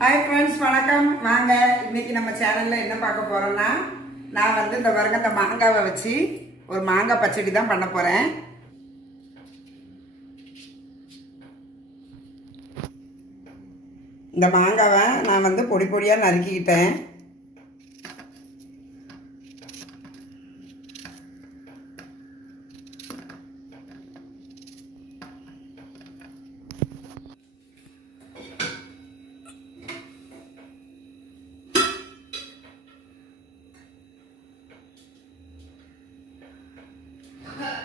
Hi friends வணக்கம். வாங்க இன்னைக்கு நம்ம சேனலில் என்ன பார்க்க போகிறோன்னா நான் வந்து இந்த வருங்கத்தை இந்த மாங்காவை வச்சு ஒரு மாங்காய் பச்சடி தான் பண்ண போகிறேன் இந்த மாங்காவை நான் வந்து பொடி பொடியாக நறுக்கிக்கிட்டேன்.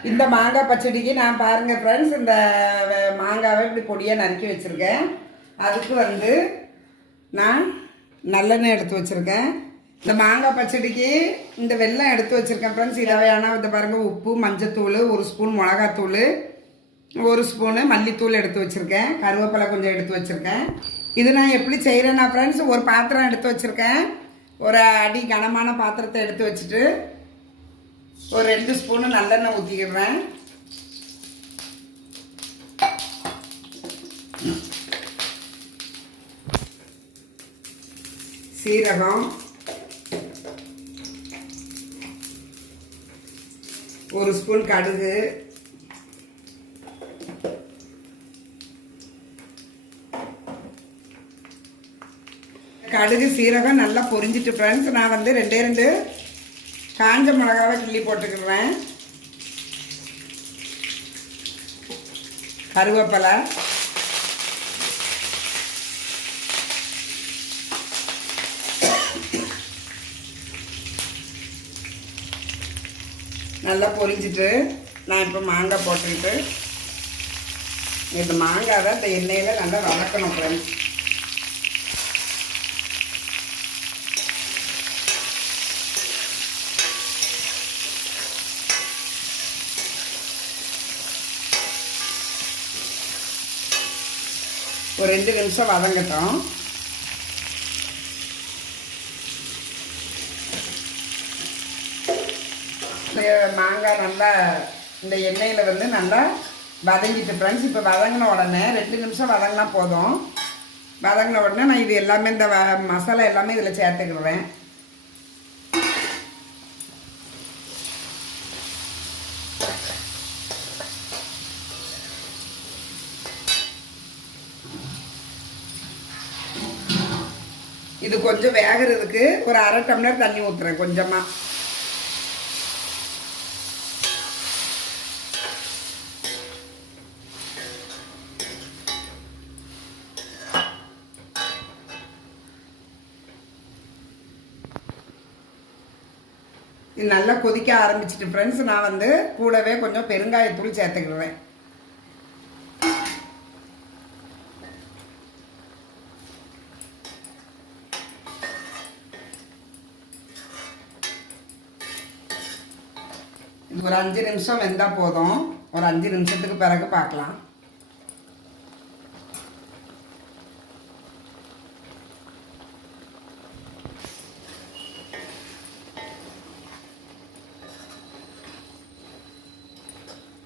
இந்த மாங்காய் பச்சடிக்கு நான் பாருங்க ஃப்ரெண்ட்ஸ் இந்த மாங்காவை இப்படி பொடியாக நறுக்கி வச்சுருக்கேன். அதுக்கு வந்து நான் நல்லெண்ணெய் எடுத்து வச்சுருக்கேன். இந்த மாங்காய் பச்சடிக்கு இந்த வெல்லம் எடுத்து வச்சுருக்கேன் ஃப்ரெண்ட்ஸ் இதை வேணா இந்த பாருங்க உப்பு மஞ்சத்தூள் ஒரு ஸ்பூன் மிளகாத்தூள் ஒரு ஸ்பூனு மல்லித்தூள் எடுத்து வச்சுருக்கேன். கருவேப்பிலை கொஞ்சம் எடுத்து வச்சுருக்கேன். இது நான் எப்படி செய்கிறேன்னா ஃப்ரெண்ட்ஸ் ஒரு பாத்திரம் எடுத்து வச்சுருக்கேன். ஒரு அடி கனமான பாத்திரத்தை எடுத்து வச்சுட்டு ஒரு ரெண்டு ஸ்பூனு நல்லெண்ணெய் ஊற்றிக்கிடுறேன் சீரகம். ஒரு ஸ்பூன் கடுகு. கடுகு சீரகம் நல்லா பொரிஞ்சிட்டு ஃப்ரெண்ட்ஸ் நான் வந்து ரெண்டே ரெண்டு காஞ்ச மிளகாவை கிள்ளி போட்டுக்கிறேன் கருவேப்பிலை. நல்லா பொரிஞ்சிட்டு நான் இப்போ மாங்காய் போட்டுக்கிட்டு இந்த மாங்காவை இந்த எண்ணெயில் நல்லா வளர்க்கணும் ஃப்ரெண்ட்ஸ் ஒரு ரெண்டு நிமிஷம் வதங்கட்டும். மாங்காய் நல்லா இந்த எண்ணெயில் வந்து நல்லா வதங்கிட்டு ஃப்ரெண்ட்ஸ் இப்போ வதங்கின உடனே ரெண்டு நிமிஷம் வதங்கினா போதும். வதங்கின உடனே நான் இது எல்லாமே இந்த வ- மசாலா எல்லாமே இதில் சேர்த்துக்கிடுவேன். இது கொஞ்சம் வேகிறதுக்கு ஒரு அரை டம்ளர் தண்ணி ஊற்றுறேன் கொஞ்சமாக இது நல்லா கொதிக்க ஆரம்பிச்சிட்டு ஃப்ரெண்ட்ஸ் நான் வந்து கூடவே கொஞ்சம் பெருங்காயத்தூள் சேர்த்துக்கிடுவேன். இது ஒரு அஞ்சு நிமிஷம் வெந்தால் போதும். ஒரு அஞ்சு நிமிஷத்துக்கு பிறகு பார்க்கலாம்.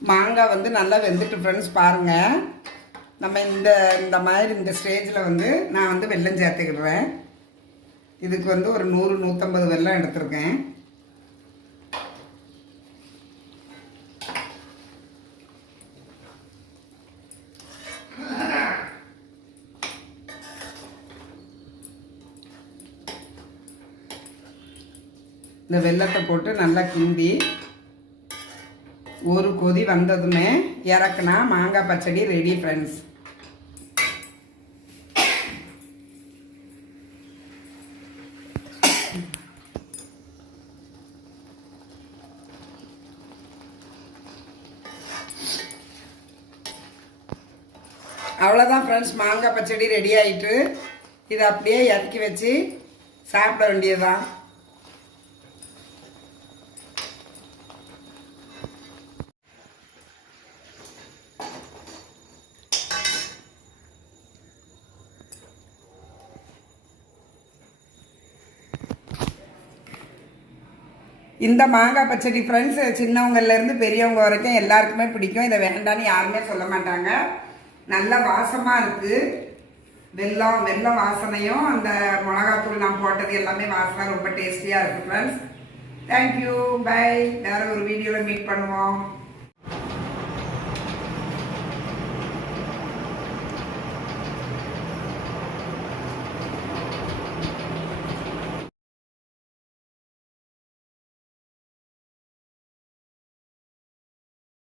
மாங்காய் வந்து நல்லா வெந்துட்டு ஃப்ரெண்ட்ஸ் பாருங்கள் நம்ம இந்த இந்த மாதிரி இந்த ஸ்டேஜில் வந்து நான் வந்து வெள்ளம் சேர்த்துக்கிடுறேன். இதுக்கு வந்து ஒரு நூறு நூற்றம்பது வெல்லம் எடுத்திருக்கேன். இந்த வெல்லத்தை போட்டு நல்லா கிண்டி ஒரு கொதி வந்ததுமே இறக்குனா மாங்காய் பச்சடி ரெடி ஃப்ரெண்ட்ஸ் அவ்வளோதான் ஃப்ரெண்ட்ஸ் மாங்காய் பச்சடி ரெடி ஆகிட்டு இதை அப்படியே இறக்கி வச்சு சாப்பிட வேண்டியதுதான். இந்த மாங்காய் பச்சடி ஃப்ரெண்ட்ஸ் சின்னவங்கள்லேருந்து பெரியவங்க வரைக்கும் எல்லாருக்குமே பிடிக்கும். இதை வேண்டான்னு யாருமே சொல்ல மாட்டாங்க. நல்ல வாசமாக இருக்குது வெல்லம் வெள்ளம் வாசனையும் அந்த மிளகாத்தூள் நான் போட்டது எல்லாமே வாசனை ரொம்ப டேஸ்டியாக இருக்குது ஃப்ரெண்ட்ஸ் தேங்க்யூ பை வேறு ஒரு வீடியோவில் மீட் பண்ணுவோம்.